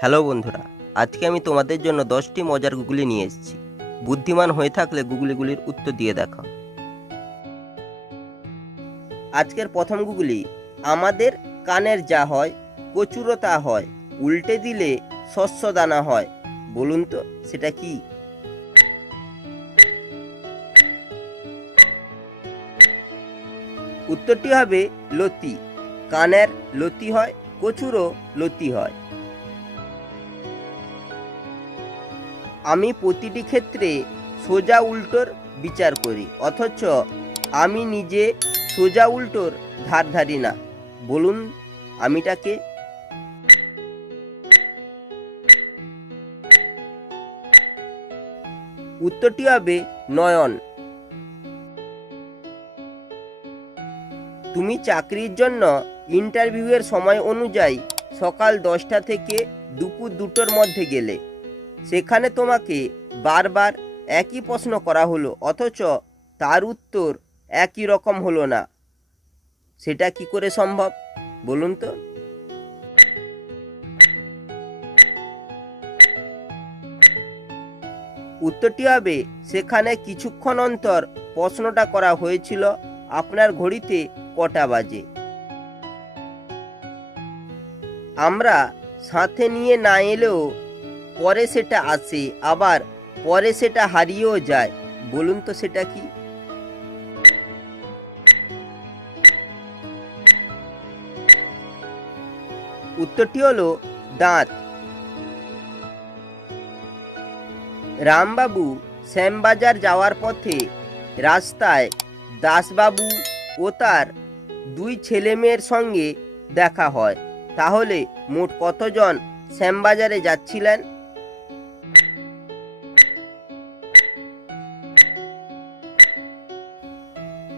Hello বন্ধুরা, আজকে আমি তোমাদের জন্য দশটি মজার গুগলি নিয়ে এসেছি। বুদ্ধিমান হয়ে থাকলে গুগলিগুলির উত্তর দিয়ে দেখা আজকের প্রথম গুগলি, আমাদের কানের যা হয়, কচুরো তা হয়, উল্টে দিলে শস্য দানা হয়, বলুন তো সেটা কি? উত্তরটি হবে লতি, কানের লতি হয় কচুরও লতি হয়। আমি প্রতিটি ক্ষেত্রে সোজা উল্টোর বিচার করি, অথচ আমি নিজে সোজা উল্টোর ধার ধারি না। বলুন আমিটাকে উত্তরটি হবে নয়ন। তুমি চাকরির জন্য ইন্টারভিউয়ের সময় অনুযায়ী সকাল দশটা থেকে দুপুর দুটোর মধ্যে গেলে। সেখানে তোমাকে বারবার একই প্রশ্ন করা হলো, অথচ তার উত্তর একই রকম হলো না। সেটা কি করে সম্ভব? বলুন তো। উত্তরটি হবে, সেখানে কিছুক্ষণ অন্তর প্রশ্নটা করা হয়েছিল আপনার ঘড়িতে কটা বাজে। আমরা সাথে নিয়ে না এলেও পরে সেটা আসে, আবার পরে সেটা হারিয়েও যায়। বলুন তো সেটা কি? উত্তরটি হলো দাঁত। রামবাবু শ্যামবাজার যাওয়ার পথে রাস্তায় দাসবাবু ও তার দুই ছেলেমেয়ের সঙ্গে দেখা হয়। তাহলে মোট কতজন শ্যামবাজারে যাচ্ছিলেন?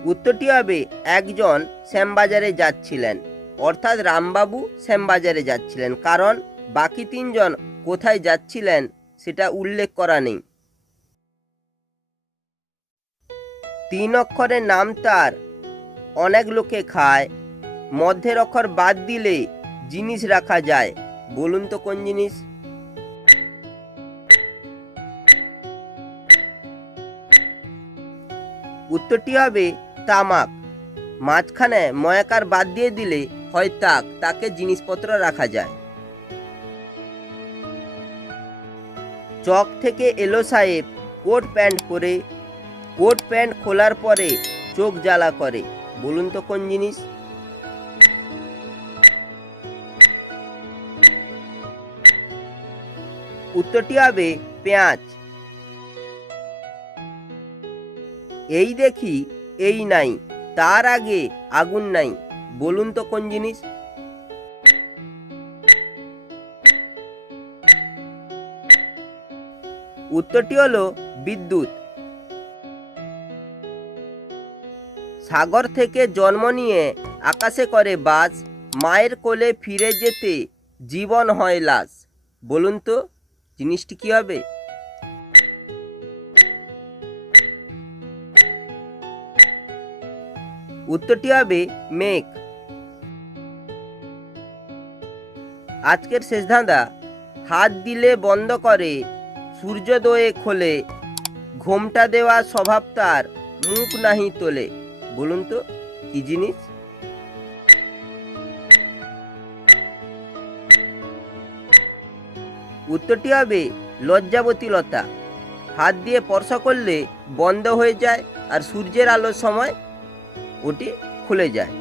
উত্তরটি হবে একজন শ্যামবাজারে যাচ্ছিলেন, অর্থাৎ রামবাবু শ্যামবাজারে যাচ্ছিলেন, কারণ বাকি তিনজন কোথায় যাচ্ছিলেন সেটা উল্লেখ করা নেই। তিন অক্ষরের নাম তার, অনেক লোকে খায়, মধ্যের অক্ষর বাদ দিলে জিনিস রাখা যায়, বলুন তো কোন জিনিস? উত্তরটি হবে তামাক মাঝখানে ময়াকার বাদ দিয়ে দিলে হয় তাক, তাকে জিনিসপত্র রাখা যায়। চক থেকে এলো সাহেব, কোট প্যান্ট পরে। কোট প্যান্ট খোলার পরে চোখ জ্বালা করে। বলুন তো কোন জিনিস? উত্তরটি হবে পেঁয়াজ। এই দেখি এই নাই, তার আগে আগুন নাই। বলুন তো কোন জিনিস? উত্তরটি হলো বিদ্যুৎ। সাগর থেকে জন্ম নিয়ে আকাশে করে বাস মায়ের কোলে ফিরে যেতে জীবন হয় লাশ বলুন তো, জিনিসটি কি হবে? উত্তরটি হবে মেঘ। আজকের শেষ ধাঁধা, হাত দিলে বন্ধ করে, সূর্যোদয়ে খোলে, ঘোমটা দেওয়া স্বভাব তার, মুখ নাহি তোলে। বলুন তো, কি জিনিস? উত্তরটি হবে লজ্জাবতী লতা হাত দিয়ে স্পর্শ করলে বন্ধ হয়ে যায় আর সূর্যের আলোর সময় ওটি খুলে যায়।